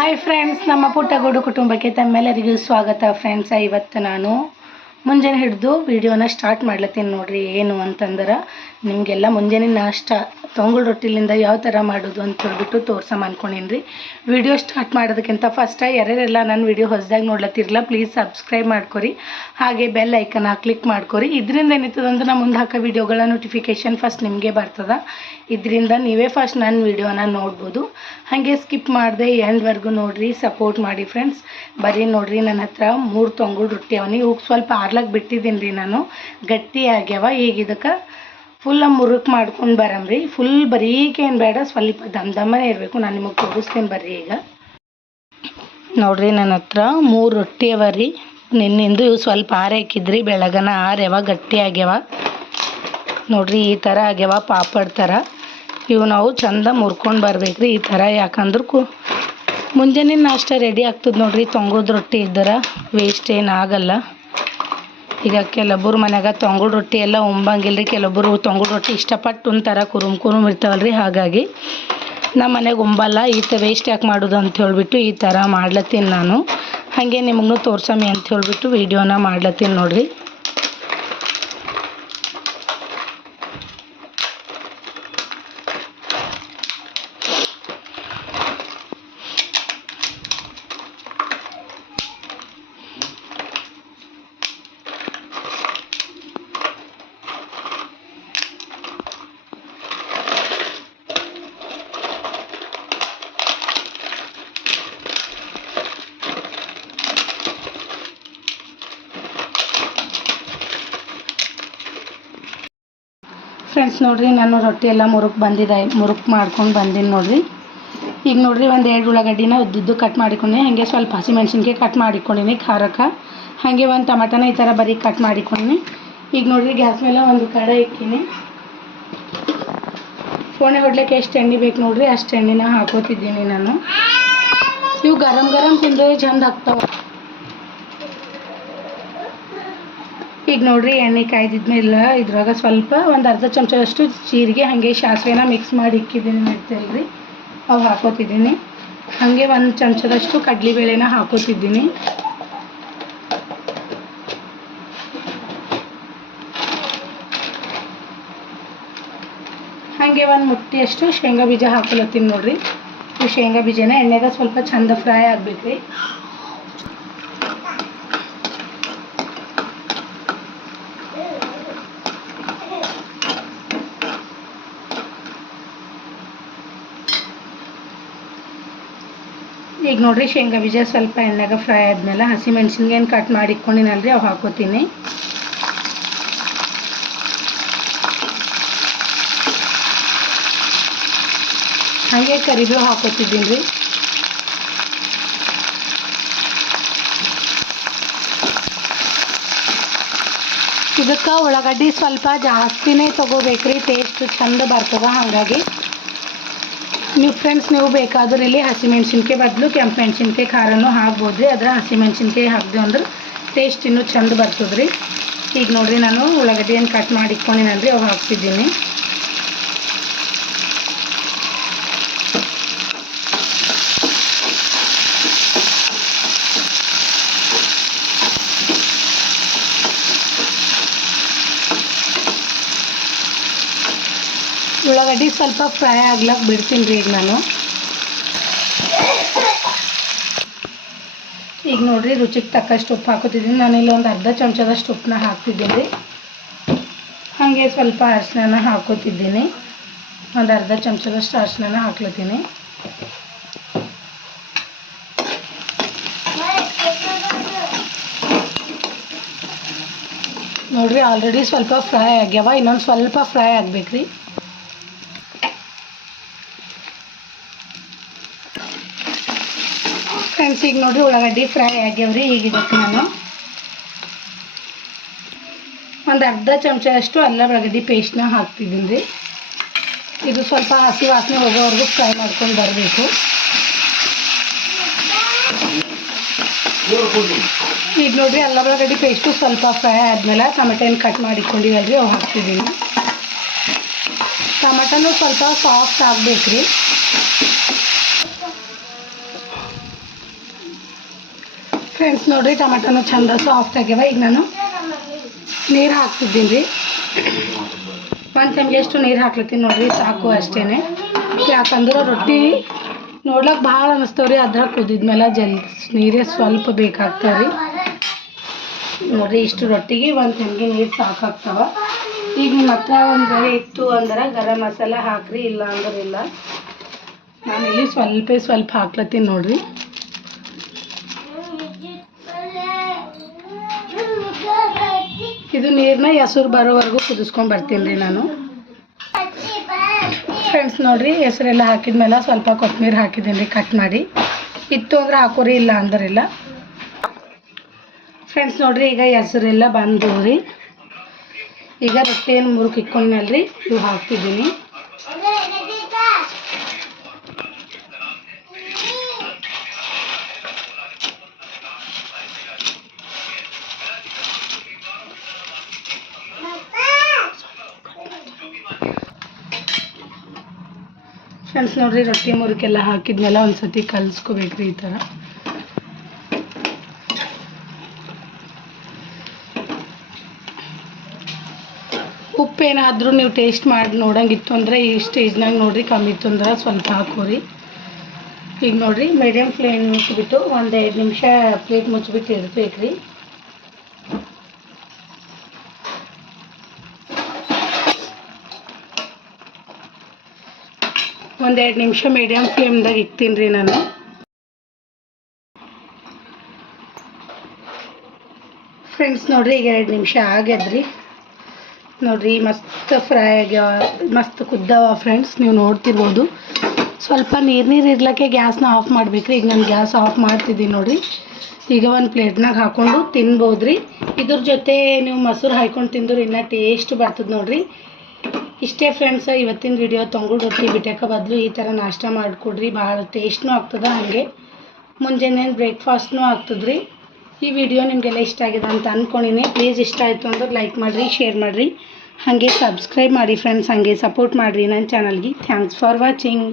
Hi friends ನಮ್ಮ ಪುಟ್ಟಗೋಡು ಕುಟುಂಬಕ್ಕೆ ತಮ್ಮೆಲ್ಲರಿಗೂ ಸ್ವಾಗತ ಫ್ರೆಂಡ್ಸ್ ಇವತ್ತು ನಾನು. ಮುಂಜಾನೆ ಹಿಡಿದು ವೀಡಿಯೋನ ಸ್ಟಾರ್ಟ್ ಮಾಡ್ಲತ್ತೀನಿ ನೋಡ್ರಿ ಏನು ಅಂತಂದ್ರೆ. ನಿಮಗೆಲ್ಲ ಮುಂಜಾನೆ ನಾಷ್ಟ, ತೊಂಗುಳು ರೊಟ್ಟಿಲಿಂದ ಯಾವ ಥರ ಮಾಡೋದು ಅಂತ ಹೇಳ್ಬಿಟ್ಟು ತೋರ್ಸಮ್ ಅನ್ಕೊಂಡಿನ್ರಿ. ರೀ ವಿಡಿಯೋ ಸ್ಟಾರ್ಟ್ ಮಾಡೋದಕ್ಕಿಂತ ಫಸ್ಟ್ ಯಾರ್ಯಾರೆಲ್ಲ ನನ್ನ ವಿಡಿಯೋ ಹೊಸದಾಗಿ ನೋಡ್ಲತ್ತಿರಲ್ಲ ಪ್ಲೀಸ್ ಸಬ್ಸ್ಕ್ರೈಬ್ ಮಾಡ್ಕೊರಿ. ಹಾಗೆ ಬೆಲ್ ಐಕನ್ನ ಕ್ಲಿಕ್ ಮಾಡ್ಕೊರಿ. ಇದರಿಂದ ಏನಿರ್ತದೆ ಅಂದ್ರೆ ನಾ ಮುಂದೆ ಹಾಕೋ ವಿಡಿಯೋಗಳ ನೋಟಿಫಿಕೇಷನ್ ಫಸ್ಟ್ ನಿಮಗೆ ಬರ್ತದೆ. ಇದರಿಂದ ನೀವೇ ಫಸ್ಟ್ ನನ್ನ ವಿಡಿಯೋನ ನೋಡ್ಬೋದು. ಹಾಗೆ ಸ್ಕಿಪ್ ಮಾಡಿದೆ ಎಂಡ್ವರೆಗೂ ನೋಡ್ರಿ ಸಪೋರ್ಟ್ ಮಾಡಿ ಫ್ರೆಂಡ್ಸ್ ಬರೀ ನೋಡ್ರಿ ನನ್ನ ಹತ್ರ ಮೂರು ತೊಂಗುಳು ರೊಟ್ಟಿ ಅವನಿ, ಇವಾಗ ಸ್ವಲ್ಪ ಆರ್ಲಕ್ಕೆ ಬಿಟ್ಟಿದ್ದೀನಿ ರೀ ನಾನು. ಗಟ್ಟಿ ಆಗ್ಯಾವ. ಈಗ ಇದಕ್ಕೆ ಫುಲ್ಲ ಮುರುಕ್ ಮಾಡ್ಕೊಂಡು ಬರಮ್ರಿ ಫುಲ್ ಬರೀಕೇನು ಬೇಡ, ಸ್ವಲ್ಪ ದಮ್ ದಮ್ಮನೆ ಇರಬೇಕು. ನಾನು ನಿಮಗೆ ತೋರಿಸ್ತೀನಿ ಬರ್ರಿ ಈಗ. ನೋಡ್ರಿ ನನ್ನ ಹತ್ರ ಮೂರು ರೊಟ್ಟಿ ಅವ ರೀ ನಿನ್ನಿಂದು ಸ್ವಲ್ಪ ಆರೆ ಹಾಕಿದ್ರಿ, ಬೆಳಗನ ಆರ್ಯವ ಗಟ್ಟಿ ಆಗ್ಯಾವ. ನೋಡ್ರಿ ಈ ಥರ ಆಗ್ಯಾವ, ಪಾಪಡ್ ಥರ ಇವು ನಾವು ಚಂದ ಮುರ್ಕೊಂಡು ಬರ್ಬೇಕ್ರಿ ಈ ಥರ ಯಾಕಂದ್ರೆ ಕು ಮುಂಜಾನೆ ನಾಷ್ಟ ರೆಡಿ ಆಗ್ತದೆ ನೋಡ್ರಿ. ತೊಂಗದ ರೊಟ್ಟಿ ಇದ್ದರ ವೇಸ್ಟ್ ಏನು ಆಗಲ್ಲ. ಈಗ ಕೆಲವೊಬ್ಬರು ಮನ್ಯಾಗ ತೊಂಗುಳು ರೊಟ್ಟಿ ಎಲ್ಲ ಉಂಬಂಗಿಲ್ಲ ರೀ ಕೆಲವೊಬ್ಬರು ರೊಟ್ಟಿ ಇಷ್ಟಪಟ್ಟು ಉಣ್ತಾರ, ಕುರುಮ್ ಕುರುಮ್ ಇರ್ತಾವಲ್ಲ ರೀ ಹಾಗಾಗಿ ನಮ್ಮ ಮನೆಗೆ ಉಂಬಲ್ಲ, ಈ ಥರ ವೇಸ್ಟ್ ಯಾಕೆ ಮಾಡೋದು ಅಂತ ಹೇಳಿಬಿಟ್ಟು ಈ ಥರ ಮಾಡ್ಲತ್ತೀನಿ ನಾನು. ಹಾಗೆ ನಿಮಗೂ ತೋರ್ಸಮಿ ಅಂತ ಹೇಳಿಬಿಟ್ಟು ವೀಡಿಯೋನ ಮಾಡ್ಲತ್ತೀನಿ ನೋಡ್ರಿ. ಫ್ರೆಂಡ್ಸ್ ನೋಡಿರಿ, ನಾನು ರೊಟ್ಟಿ ಎಲ್ಲ ಮುರುಕ್ ಬಂದಿದೆ. ಮುರುಕ್ ಮಾಡ್ಕೊಂಡು ಬಂದೀನಿ ನೋಡಿರಿ. ಈಗ ನೋಡ್ರಿ, ಒಂದು ಎರಡು ಉಳ್ಳಾಗಡ್ಡಿನ ಉದ್ದುದ್ದು ಕಟ್ ಮಾಡಿಕೊಂಡೆ. ಹಾಗೆ ಸ್ವಲ್ಪ ಹಸಿಮೆಣ್ಸಿನ್ಕಾಯಿ ಕಟ್ ಮಾಡಿಕೊಂಡಿನಿ, ಖಾರಕ್ಕೆ. ಹಾಗೆ ಒಂದು ಟಮಾಟನ ಈ ಥರ ಬರೀ ಕಟ್ ಮಾಡಿಕೊಂಡಿ ಈಗ ನೋಡ್ರಿ, ಗ್ಯಾಸ್ ಮೇಲೆ ಒಂದು ಕಡೆ ಇಕ್ಕೀನಿ. ಫೋನೆ ಹೊಡ್ಲಿಕ್ಕೆ ಎಷ್ಟು ಎಣ್ಣೆ ಬೇಕು ನೋಡಿರಿ, ಅಷ್ಟು ಎಣ್ಣೆನ ಹಾಕೋತಿದ್ದೀನಿ ನಾನು. ಇವು ಗರಂ ಗರಂ ತಿಂದರೆ ಚಂದ ಆಗ್ತಾವೆ. ಈಗ ನೋಡ್ರಿ ಎಣ್ಣೆ ಕಾಯ್ದಿದ್ಮೇಲೆ ಇದ್ರಾಗ ಸ್ವಲ್ಪ ಒಂದು ಅರ್ಧ ಚಮಚದಷ್ಟು ಜೀರಿಗೆ, ಹಾಗೆ ಸಾಸಿವೆನ ಮಿಕ್ಸ್ ಮಾಡಿ ಇಕ್ಕಿದ್ದೀನಿ ಮೆಡ್ತಲ್ರಿ ಅವು ಹಾಕೋತಿದ್ದೀನಿ. ಹಾಗೆ ಒಂದು ಚಮಚದಷ್ಟು ಕಡಲೆಬೇಳೆನ ಹಾಕೋತಿದ್ದೀನಿ. ಹಾಗೆ ಒಂದು ಮುಟ್ಟಿಯಷ್ಟು ಶೇಂಗಾ ಬೀಜ ಹಾಕೊಳತ್ತೀನಿ ನೋಡ್ರಿ. ಈ ಶೇಂಗಾ ಬೀಜನ ಎಣ್ಣೆಗೆ ಸ್ವಲ್ಪ ಚಂದ ಫ್ರೈ ಆಗ್ಬೇಕ್ರಿ. ಈಗ ನೋಡ್ರಿ, ಶೇಂಗಾ ಬೀಜ ಸ್ವಲ್ಪ ಎಣ್ಣೆಗೆ ಫ್ರೈ ಆದ್ಮೇಲೆ ಹಸಿ ಮೆಣಸಿನ್ಕಾಯಿ ಕಟ್ ಮಾಡಿ ಇಟ್ಕೊಂಡಿನಲ್ರಿ, ಅವು ಹಾಕೋತೀನಿ. ಹಾಗೆ ಕರಿಬೇವು ಹಾಕೋತಿದ್ದೀನಿ ರೀ ಇದಕ್ಕೆ ಉಳ್ಳಾಗಡ್ಡಿ ಸ್ವಲ್ಪ ಜಾಸ್ತಿನೇ ತೊಗೋಬೇಕ್ರಿ ಟೇಸ್ಟ್ ಚಂದ ಬರ್ತದ ಹಾಗಾಗಿ. ನೀವು ಫ್ರೆಂಡ್ಸ್ ನೀವು ಬೇಕಾದ್ರೆ ಇಲ್ಲಿ ಹಸಿಮೆಣ್ಸಿನ್ಕಾಯಿ ಬದಲು ಕೆಂಪು ಮೆಣಸಿನ್ಕಾಯಿ ಖಾರನೂ ಹಾಕ್ಬೋದು ರೀ ಅದ್ರ ಹಸಿಮೆಣ್ಸಿನ್ಕಾಯಿ ಹಾಕಿದೆ ಅಂದ್ರೆ ಟೇಸ್ಟ್ ಇನ್ನೂ ಚಂದ ಬರ್ತದೆ ಈಗ ನೋಡಿರಿ ನಾನು ಉಳ್ಳಾಗಡ್ಡಿಯನ್ನು ಕಟ್ ಮಾಡಿ ಇಟ್ಕೊಂಡಿನಲ್ರಿ ಅವು ಹಾಕ್ತಿದ್ದೀನಿ. ಉಳ್ಳಾಗಡ್ಡಿ ಸ್ವಲ್ಪ ಫ್ರೈ ಆಗ್ಲಕ್ಕೆ ಬಿಡ್ತೀನಿ ರೀ ಈಗ ನಾನು. ಈಗ ನೋಡ್ರಿ ರುಚಿಗೆ ತಕ್ಕಷ್ಟು ಉಪ್ಪು ಹಾಕೋತಿದ್ದೀನಿ ನಾನು ಒಂದು ಅರ್ಧ ಚಮಚದಷ್ಟು ಉಪ್ಪನ್ನ ಹಾಕ್ತಿದ್ದೀನಿ. ರೀ ಹಾಗೆ ಸ್ವಲ್ಪ ಅರಿಶಿನ ಹಾಕೋತಿದ್ದೀನಿ. ಒಂದು ಅರ್ಧ ಚಮಚದಷ್ಟು ಅರಿಶಿನ ಹಾಕ್ಲತ್ತೀನಿ. ನೋಡ್ರಿ ಆಲ್ರೆಡಿ ಸ್ವಲ್ಪ ಫ್ರೈ ಆಗ್ಯಾವ. ಇನ್ನೊಂದು ಸ್ವಲ್ಪ ಫ್ರೈ ಆಗ್ಬೇಕ್ರಿ. ಫ್ರೆಂಡ್ಸ್ ಈಗ ನೋಡ್ರಿ ಉಳ್ಳಾಗಡ್ಡಿ ಫ್ರೈ ಆಗ್ಯಾವ್ರಿ, ಈಗ ಇದಕ್ಕೆ ನಾನು. ಒಂದು ಅರ್ಧ ಚಮಚ ಅಷ್ಟು ಅಲ್ಲ ಉಳ್ಳಾಗಡ್ಡಿ ಪೇಸ್ಟ್ನ ಹಾಕ್ತಿದ್ದೀನಿ ರೀ ಇದು ಸ್ವಲ್ಪ ಹಸಿ ವಾಸನೆ ಹೋಗೋವರೆಗೂ ಫ್ರೈ ಮಾಡ್ಕೊಂಡು ಬರಬೇಕು. ಈಗ ನೋಡ್ರಿ ಅಲ್ಲ ಉಳ್ಳಾಗಡ್ಡಿ ಪೇಸ್ಟು ಸ್ವಲ್ಪ ಫ್ರೈ ಆದಮೇಲೆ ಟೊಮೆಟೊನ ಕಟ್ ಮಾಡಿಕೊಂಡಿವಲ್ರಿ ಅವು ಹಾಕ್ತಿದ್ದೀನಿ ಟೊಮೆಟೊನು ಸ್ವಲ್ಪ ಸಾಫ್ಟ್ ಆಗ್ಬೇಕು ರೀ ಫ್ರೆಂಡ್ಸ್ ನೋಡಿರಿ, ಟೊಮೆಟೊನು ಚಂದ ಸಾಫ್ಟ್ ಆಗ್ಯಾವ. ಈಗ ನಾನು ನೀರು ಹಾಕ್ತಿದ್ದೀನಿ ರೀ. ಒಂದು ಟೈಮ್ಗೆ ಎಷ್ಟು ನೀರು ಹಾಕ್ಲತ್ತೀನಿ ನೋಡಿರಿ, ಸಾಕು ಅಷ್ಟೇ ಯಾಕಂದ್ರೆ ರೊಟ್ಟಿ ನೋಡ್ಲಕ್ಕೆ ಭಾಳ ಅನ್ನಿಸ್ತವ್ರಿ ಅದ್ರಾಗ ಕುದಿದ್ಮೇಲೆ ಜಲ್ ನೀರೇ ಸ್ವಲ್ಪ ಬೇಕಾಗ್ತವೆ ರೀ. ನೋಡ್ರಿ, ಇಷ್ಟು ರೊಟ್ಟಿಗೆ ಒಂದು ಟೈಮ್ಗೆ ನೀರು ಸಾಕಾಗ್ತಾವ. ಈಗ ನಿಮ್ಮ ಹತ್ರ ಒಂದು ಇತ್ತು ಅಂದ್ರೆ ಗರಂ ಮಸಾಲ ಹಾಕ್ರಿ ಇಲ್ಲ. ಅಂದ್ರೆ ಇಲ್ಲ ನಾನಿಲ್ಲಿ ಸ್ವಲ್ಪ ಸ್ವಲ್ಪ ಹಾಕ್ಲತ್ತೀನಿ ನೋಡ್ರಿ. ಇದು ನೀರನ್ನ ಹೆಸರು ಬರೋವರೆಗೂ ಕುದಿಸ್ಕೊಂಡು ಬರ್ತೀನಿ ರೀ ನಾನು. ಫ್ರೆಂಡ್ಸ್ ನೋಡಿರಿ, ಹೆಸರೆಲ್ಲ ಹಾಕಿದ್ಮೇಲೆ ಸ್ವಲ್ಪ ಕೊತ್ತಂಬರಿ ಹಾಕಿದ್ದೀನಿ ರೀ ಕಟ್ ಮಾಡಿ. ಇತ್ತು ಅಂದ್ರೆ ಹಾಕೋರಿ, ಇಲ್ಲ ಅಂದ್ರಿಲ್ಲ. ಫ್ರೆಂಡ್ಸ್ ನೋಡಿರಿ, ಈಗ ಹೆಸರೆಲ್ಲ ಬಂದು ರೀ ಈಗ ರೊಟ್ಟಿ ಏನು ಮುರುಕ್ ಇಕ್ಕೊಂಡ್ಮೇಲೆ ರೀ, ಇವು ಹಾಕ್ತಿದ್ದೀನಿ. ಫ್ರೆಂಡ್ಸ್ ನೋಡಿರಿ, ರೊಟ್ಟಿ ಮುರುಕೆಲ್ಲ ಹಾಕಿದ್ಮೇಲೆ ಒಂದ್ಸತಿ ಕಲಿಸ್ಕೋಬೇಕ್ರಿ ಈ ಥರ. ಉಪ್ಪೇನಾದರೂ ನೀವು ಟೇಸ್ಟ್ ಮಾಡಿ ನೋಡಂಗಿತ್ತು ಅಂದರೆ ಈ ಸ್ಟೇಜ್ನಾಗ ನೋಡ್ರಿ, ಕಮ್ಮಿ ಇತ್ತು ಅಂದ್ರೆ ಸ್ವಲ್ಪ ಹಾಕೋರಿ. ಈಗ ನೋಡಿರಿ ಮೀಡಿಯಮ್ ಫ್ಲೇಮ್ ಮುಚ್ಚಿಬಿಟ್ಟು ಒಂದು ಎರಡು ನಿಮಿಷ ಪ್ಲೇಟ್ ಮುಚ್ಚಿಬಿಟ್ಟು ಇಡ್ಬೇಕ್ರಿ ಒಂದೆರಡು ನಿಮಿಷ ಮೀಡಿಯಮ್ ಫ್ಲೇಮ್ದಾಗ ಇಕ್ತೀನಿ ರೀ ನಾನು. ಫ್ರೆಂಡ್ಸ್ ನೋಡ್ರಿ, ಈಗ ಎರಡು ನಿಮಿಷ ಆಗ್ಯದ್ರಿ ನೋಡ್ರಿ, ಮಸ್ತ್ ಫ್ರೈ ಆಗ್ಯಾವ, ಮಸ್ತ್ ಕುದ್ದಾವ ಫ್ರೆಂಡ್ಸ್ ನೀವು ನೋಡ್ತಿರ್ಬೋದು. ಸ್ವಲ್ಪ ನೀರು ನೀರು ಇರ್ಲಕ್ಕೆ ಗ್ಯಾಸ್ನ ಆಫ್ ಮಾಡ್ಬೇಕ್ರಿ. ಈಗ ನಾನು ಗ್ಯಾಸ್ ಆಫ್ ಮಾಡ್ತಿದ್ದೀನಿ ನೋಡ್ರಿ. ಈಗ ಒಂದು ಪ್ಲೇಟ್ನಾಗ ಹಾಕ್ಕೊಂಡು ತಿನ್ಬೋದ್ರಿ. ಇದ್ರ ಜೊತೆ ನೀವು ಮೊಸರು ಹಾಕ್ಕೊಂಡು ತಿಂದ್ರೆ ಇನ್ನೂ ಟೇಸ್ಟ್ ಬರ್ತದೆ ನೋಡ್ರಿ. ಇಷ್ಟೇ ಫ್ರೆಂಡ್ಸ್ ಇವತ್ತಿನ ವಿಡಿಯೋ ತೊಂಗುಳು ರೊಟ್ಟಿ ಬಿಟ್ಟಕ್ಕೆ ಬದಲು ಈ ಥರ ನಾಷ್ಟ ಮಾಡಿಕೊಡ್ರಿ, ಭಾಳ ಟೇಸ್ಟ್ನೂ ಆಗ್ತದೆ ಹಾಗೆ. ಮುಂಜಾನೆ ಬ್ರೇಕ್ಫಾಸ್ಟ್ನೂ ಆಗ್ತದೆ ರೀ ಈ ವಿಡಿಯೋ ನಿಮಗೆಲ್ಲ ಇಷ್ಟ ಆಗಿದೆ ಅಂತ ಅಂದ್ಕೊಂಡಿನಿ ಪ್ಲೀಸ್ ಇಷ್ಟ ಆಯಿತು ಅಂದ್ರೆ ಲೈಕ್ ಮಾಡಿರಿ ಶೇರ್ ಮಾಡಿರಿ. ಹಾಗೆ ಸಬ್ಸ್ಕ್ರೈಬ್ ಮಾಡಿ ಫ್ರೆಂಡ್ಸ್ ಹಾಗೆ ಸಪೋರ್ಟ್ ಮಾಡಿರಿ ನನ್ನ ಚಾನಲ್ಗೆ ಥ್ಯಾಂಕ್ಸ್ ಫಾರ್ ವಾಚಿಂಗ್